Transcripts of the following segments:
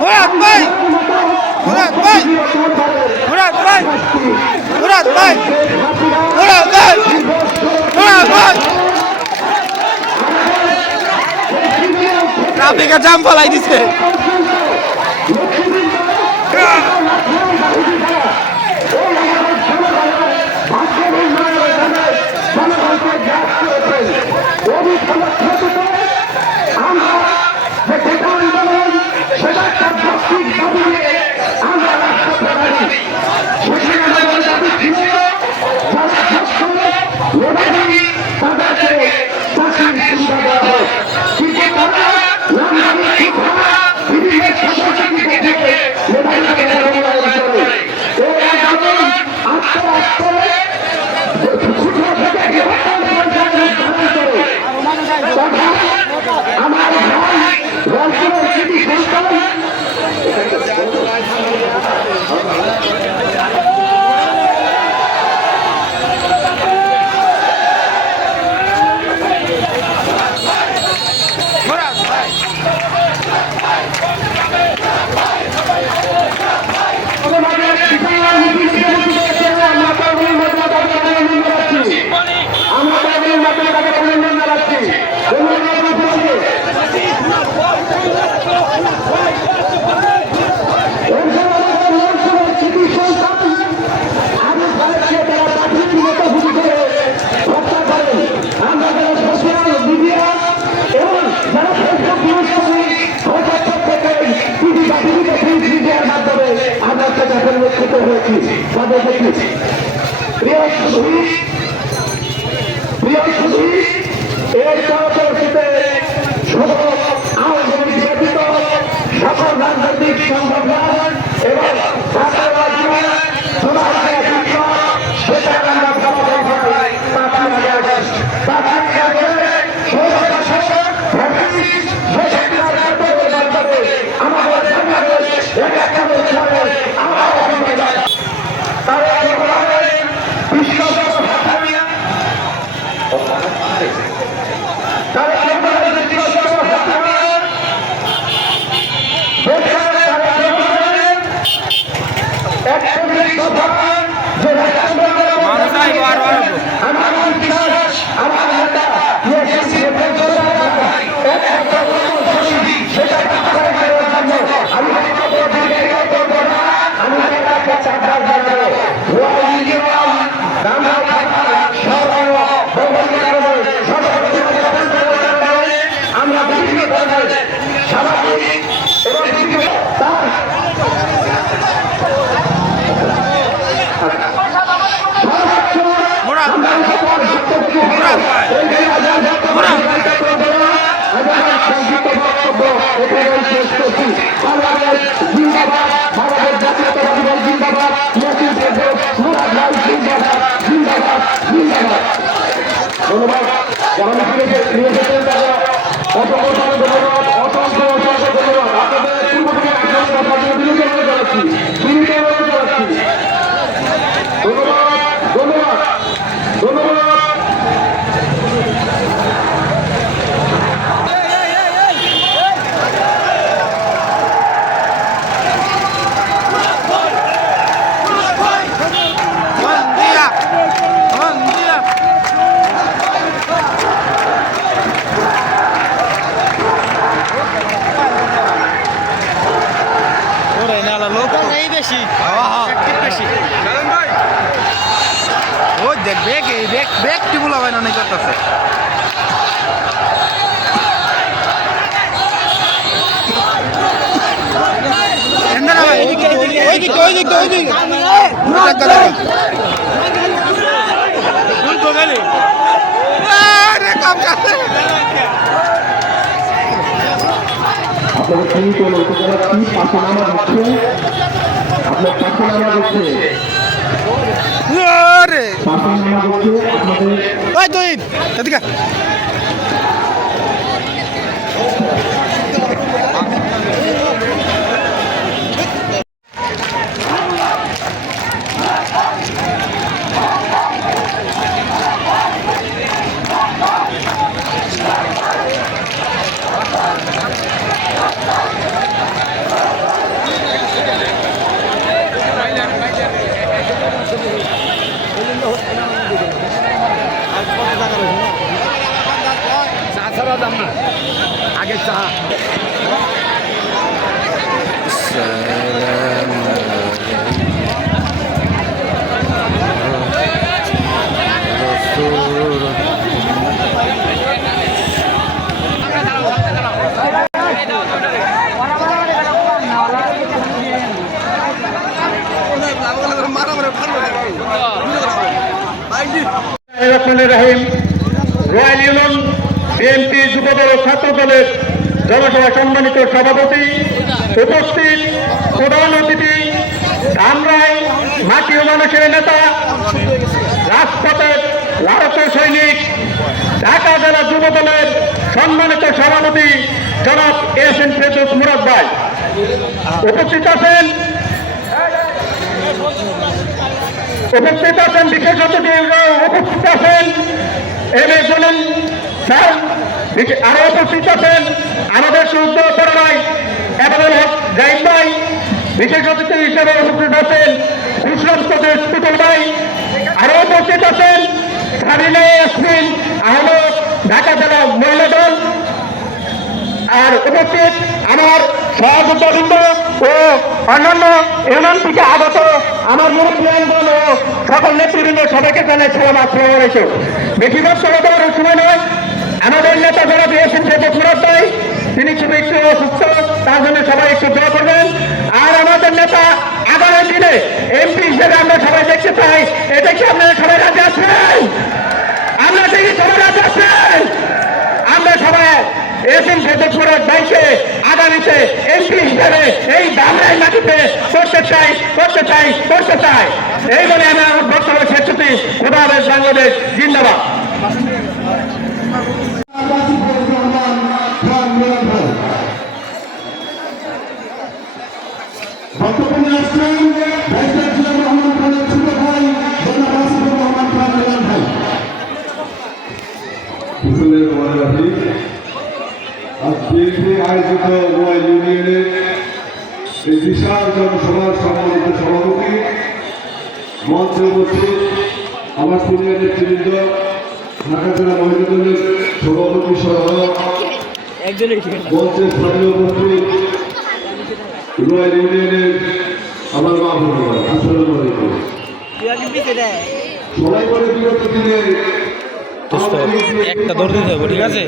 মুরাদ ভাই মুরাদ ভাই মুরাদ ভাই মুরাদ ভাই মুরাদ ভাই মুরাদ ভাই ট্রাফিকে জাম ফলাই দিছে আগে চা রহিম রয়্যাল ইউনিয়ন বিএনপি যুবদল ও ছাত্র দলের জনসভা সম্মানিত সভাপতি, উপস্থিত প্রধান অতিথি, ধামরাই মাটি ও মানুষের নেতা, রাজপথের লাড়ত সৈনিক, ঢাকা জেলা যুবদলের সম্মানিত সভাপতি জনাব এস.এন. ফেরদৌস মুরাদ ভাই উপস্থিত আছেন। বিশেষ অতিথি উপস্থিত আছেন এম.এ. জলিল স্যার, আরো উপস্থিত আছেন আমাদের সুস্থ ভাই এবাদুল হক জাহিদ ভাই, বিশেষ অতিথি হিসেবে উপস্থিত আছেন ইসলাম প্রদেশ পিটল ভাই, আরো উপস্থিত আছেন সাবিনা ইয়াসমিন আহমদ ঢাকা জেলা মহিলা দল, আর উপস্থিত আমার সহযোদ্ধাবৃন্দ ও অন্যান্য ইউনিয়ন থেকে আগত আমার মুরব্বীগণ ও সকল নেতৃবৃন্দ সবাইকে জানাই সালাম আসসালামু আলাইকুম। বেশিরভাগ কথা বলার সময় নয়, আমাদের নেতা যারা দিয়েছেন ফেরদৌস মুরাদ ভাই, তিনি খুবই একটু অসুস্থ, তার জন্য সবাই একটু দোয়া করবেন। আর আমাদের নেতা আগামী দিনে এমপি হিসেবে আমরা সবাই দেখতে চাই, এটা কি আপনারা সবাই রাজি আছেন? আমরা দেখি সবাই রাজি আছেন? আমরা সবাই এস.এন. ফেরদৌস মুরাদ ভাইকে আগামীতে এমপি হিসেবে এই ধামরাই মাটিতে করতে চাই। এই বলে আমি আমার বক্তব্য শেষ করছি। খোদা হাফেজ, বাংলাদেশ জিন্দাবাদ। আয়োজিত রয়্যাল ইউনিয়নের এই বিশাল জনসভার সম্মানিত সভাপতি, মঞ্চে উপস্থিত আমার সিনিয়র নেতৃবৃন্দ, ঢাকা জেলা মহিলা দলের সভাপতি সহ মঞ্চের সামনে উপস্থিত রয়্যাল ইউনিয়নের আমার মা বোনেরা, আসসালামু আলাইকুম। সবাই করে বিগত দিনে একটা দৌড় দিতে হবে, ঠিক আছে?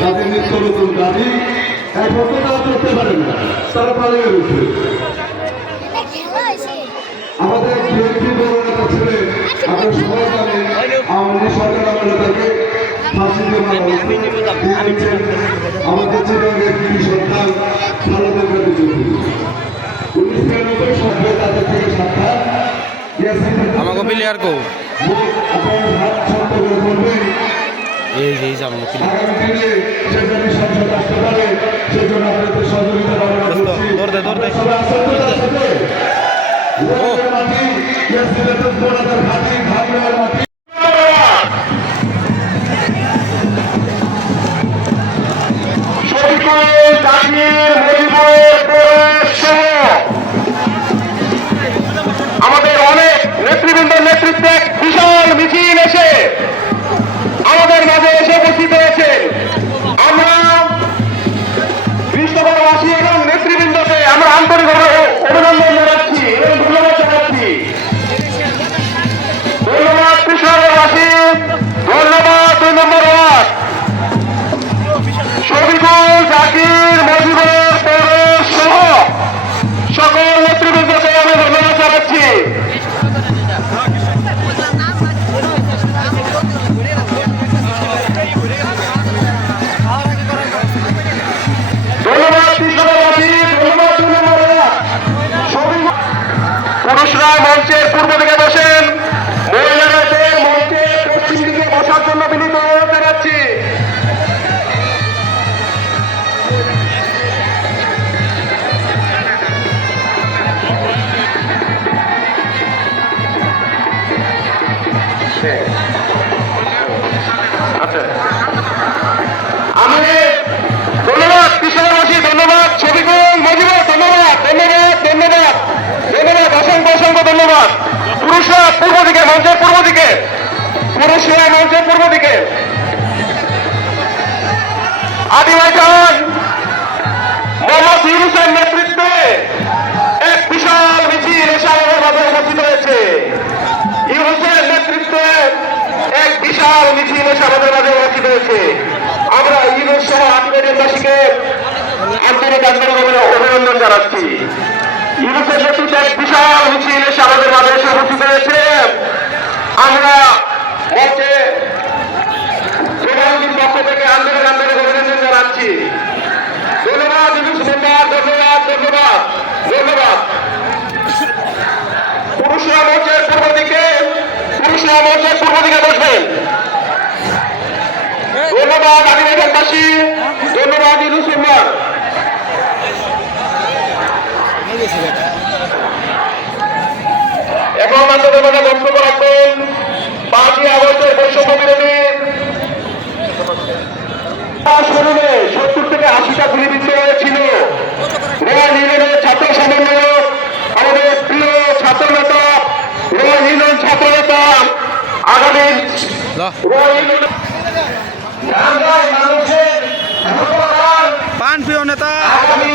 তাদের নিত্য নতুন গাড়ি এখন তো তারা করতে পারে না, তারা পালিয়ে রয়েছে। আমাদের বিএনপি বড় নেতা ছিলেন, আমরা সবাই জানি আওয়ামী সরকার আমলে ফাঁসি দিয়ে মারা হয়েছে। আমাদের চিরঙ্গের তিনি সন্তান খালেদা জিয়া চৌধুরী 1993 সালে তাদের থেকে সাক্ষাৎ আমাকে প্লেয়ার কো এই যে সামনে আমাদের অনেক নেতৃবৃন্দের নেতৃত্বে বিশাল মিছিল এসে আমাদের মাঝে এসে উপস্থিত হয়েছেন। আমরা বিশ্ববাসী এবং নেতৃবৃন্দকে আমরা আন্তরিকভাবে অভিনন্দন জানাচ্ছি এবং ধন্যবাদ জানাচ্ছি। ধন্যবাদ কৃষ্ণনগরবাসী, ধন্যবাদ 2 নম্বর ওয়ার্ড শফিকুল, জাকির, মজিবর, পৌর সহ সকল নেতৃবৃন্দকে আমি ধন্যবাদ জানাচ্ছি। পুরুষরা মঞ্চের পূর্ব দিকে বসেন, মহিলারা মঞ্চের পশ্চিম দিকে বসার জন্য বিনীত অনুরোধ জানাচ্ছি। আমি ধন্যবাদ কৃষ্ণবাসী, ধন্যবাদ শফিকুল, মজিবুর, ধন্যবাদ ধন্যবাদ ধন্যবাদ ধন্যবাদ, অসংখ্য অসংখ্য ধন্যবাদ। দেশবাসীকে আন্তরিক অভিনন্দন জানাচ্ছি। ইউনিসেফ নেতৃত্বে এক বিশাল মিছিল এসে আমাদের মাঝে এসে উপস্থিত হয়েছে। আমরা মঞ্চে প্রধানমন্ত্রীর পক্ষ থেকে আন্তরিক অভিনন্দন জানাচ্ছি। ধন্যবাদ ধন্যবাদ ধন্যবাদ ধন্যবাদ ধন্যবাদ। পুরুষরা মঞ্চের পূর্ব দিকে বসবেন। ধন্যবাদ আদিবাসী, ধন্যবাদ ইউনুস মেম্বার। এখন আপনাদের মধ্যে বক্তব্য রাখবেন 5ই আগস্টের বৈষম্য বিরোধী শুরুতে 70 থেকে 80টা গুলিবিদ্ধ হয়েছিল। রয়্যাল ইউনিয়নের ছাত্র সমন্বয়ক, আমাদের প্রিয় ছাত্র নেতা, রয়্যাল ইউনিয়ন ছাত্র নেতা, আগামী রয়্যাল ইউনিয়ন মানুষের পান প্রিয় নেতা আগামী